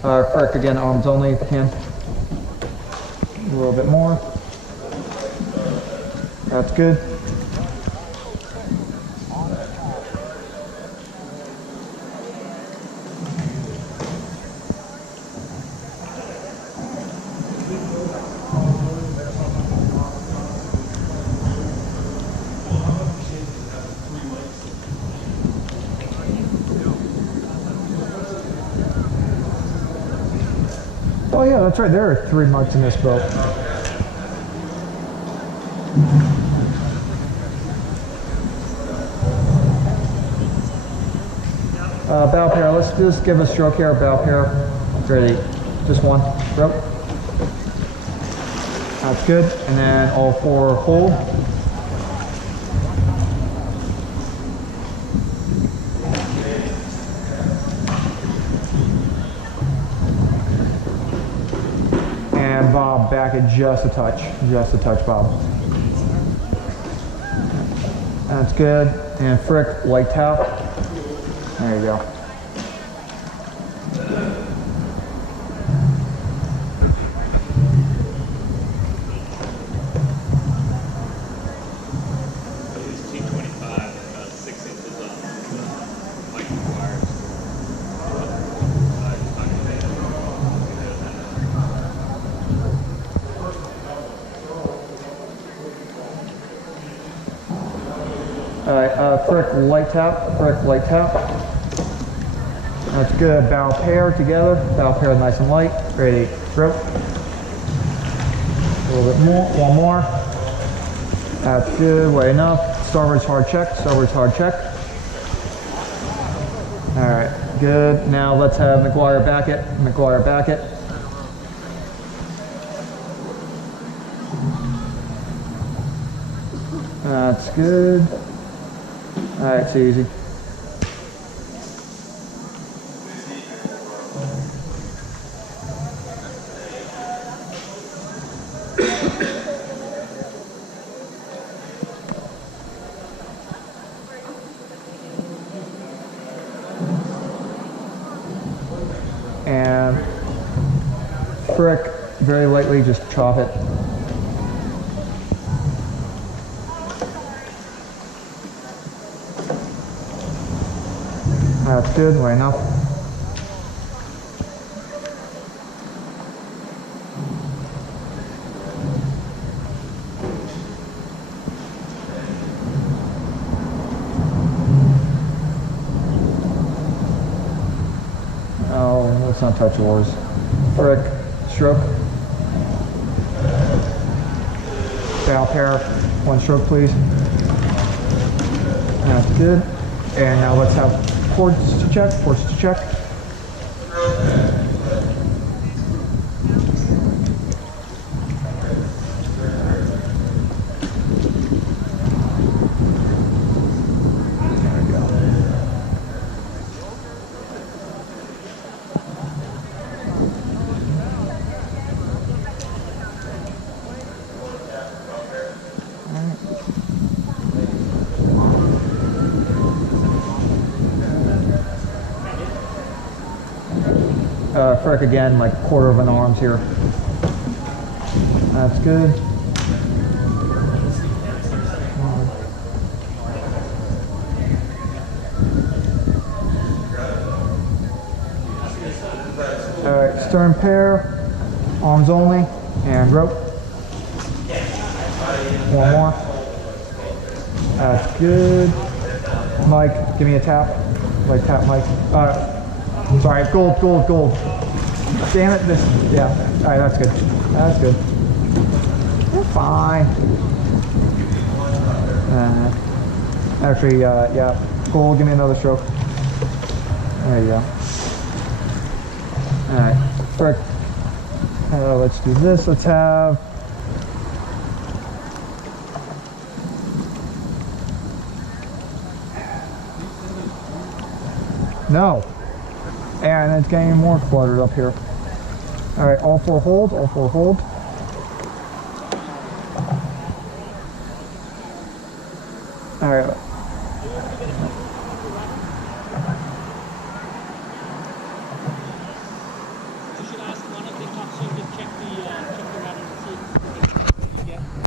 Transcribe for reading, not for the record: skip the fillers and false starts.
Frick again, arms only if you can. A little bit more. That's good. Oh yeah, that's right, there are 3 marks in this boat. Bow pair, let's just give a stroke here, bow pair. Ready, just one, rope. That's good, and then all 4 hold. And bob back at just a touch, bob. That's good, and frick, light tap. There you go. Alright, frick, light tap. That's good. Bow pair together. Bow pair nice and light. Ready, rope. A little bit more. One more. That's good. Way enough. Starboard's hard check. Alright, good. Now let's have McGuire back it. That's good. Alright, it's easy. And frick, very lightly, just chop it. That's good, way enough. Oh, let's not touch oars. Frick, stroke. Bow pair, 1 stroke please. That's good. And now let's have ports to check. Frick again, like 1/4 of an arms here. That's good. Alright, stern pair, arms only, and rope. 1 more. That's good. Mike, give me a tap. Like tap, Mike. Sorry, gold. Damn it, yeah. Alright, that's good. You're fine. Actually, yeah. Gold, give me another stroke. There you go. Alright, frick. Let's do this. Let's have... No. And it's getting more cluttered up here. Alright, all 4 hold.